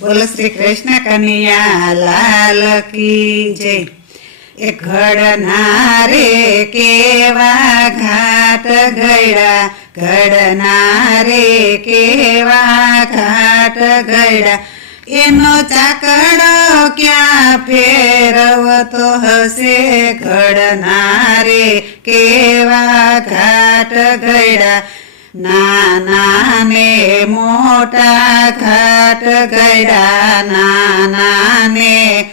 બોલો શ્રી કૃષ્ણ કનૈયા લાલ કી જય. એ ઘડનારે કેવા ઘાટ ગયડા? ઘડનારે કેવા ઘાટ ગયડા? એનો ચાકડો ક્યાં ફેરવતો હશે? ઘડનારે કેવા ઘાટ ગયડા? નાના ને મોટા ઘાટ ગયા નાના ને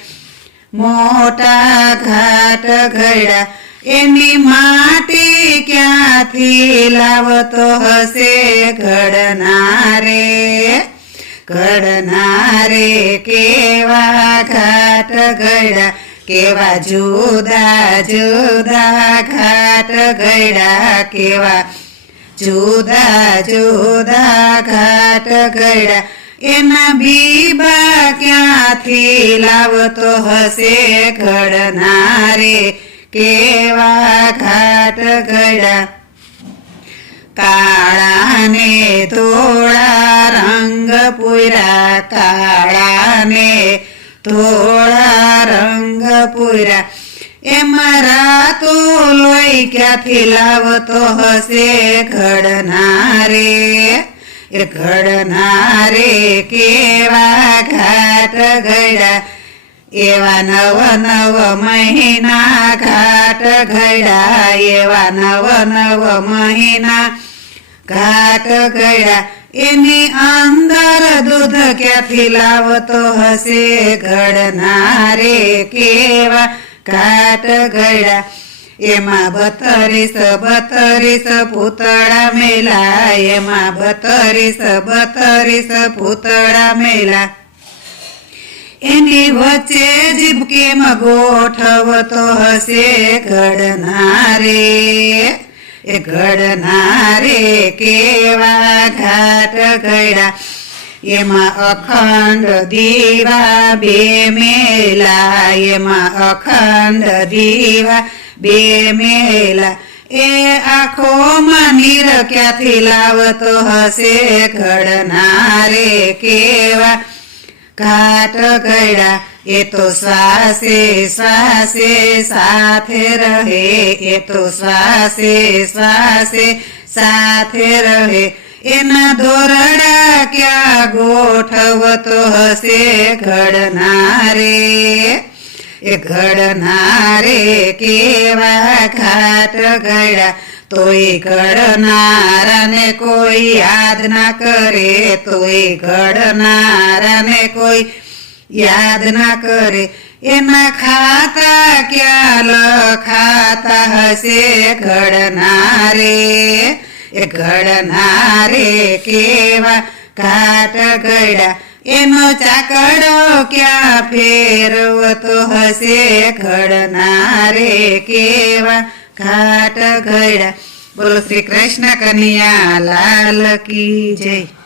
મોટા ઘાટ ગયા એની માટી ક્યાંથી લાવતો હશે ઘડનારે? ઘડનારે કેવા ઘાટ ગયા કેવા જુદા જુદા ઘાટ ગયડા? કેવા જુદા જુદા ઘાટ ગયડા એના બીબા ક્યાંથી લાવતો હશે ઘડનારે કેવા ઘાટ કાળાને તોળા રંગ પૂરા કાળાને તોળા રંગ પૂરા એમાં રાતો લોહી ક્યાંથી લાવતો હશે ઘડનારે એ ઘડનારે કેવા ઘાટ ગયડા એવા નવ નવ મહિના ઘાટ ગયડા એવા નવ નવ મહિના ઘાટ ગયડા એની અંદર દૂધ ક્યાંથી લાવતો હશે ઘડનારે કેવા ઘાટ ગયડા એમાં બતરીસ બતરીસ પૂતળા મેલા. એમાં બતરીસ બતરીસ પૂતળા મેલા. એની વચ્ચે જીભકેમ ગોઠવતો હશે ઘડનારે એ ઘડનારે કેવા ઘાટ ગયડા એમાં અખંડ દીવા બે મેલા, એમાં અખંડ દીવા બે મેલા. એ આખો નીર ક્યાંથી લાવતો હશે, ઘડનારે કેવા? ઘાટ ગયડા, એ તો શ્વાસે શ્વાસે સાથે રહે, એ તો શ્વાસે શ્વાસે સાથે રહે. એના દોરડા હશે ઘડનારે, એ ઘડનારે કેવા ઘાટ ગયડા તોય ઘડનારાને કોઈ યાદ ના કરે, તોય ઘડનારાને કોઈ યાદ ના કરે. એના ખાતા ક્યાં લખાતા હશે ઘડનારે? એ ઘડનારે કેવા ઘાટ ગયડા એનો ચાકડો ક્યાં ફેરવતો હશે? ઘડનારે કેવા ઘાટ ઘડા બોલો શ્રી કૃષ્ણ કનૈયા, લાલ કી જય.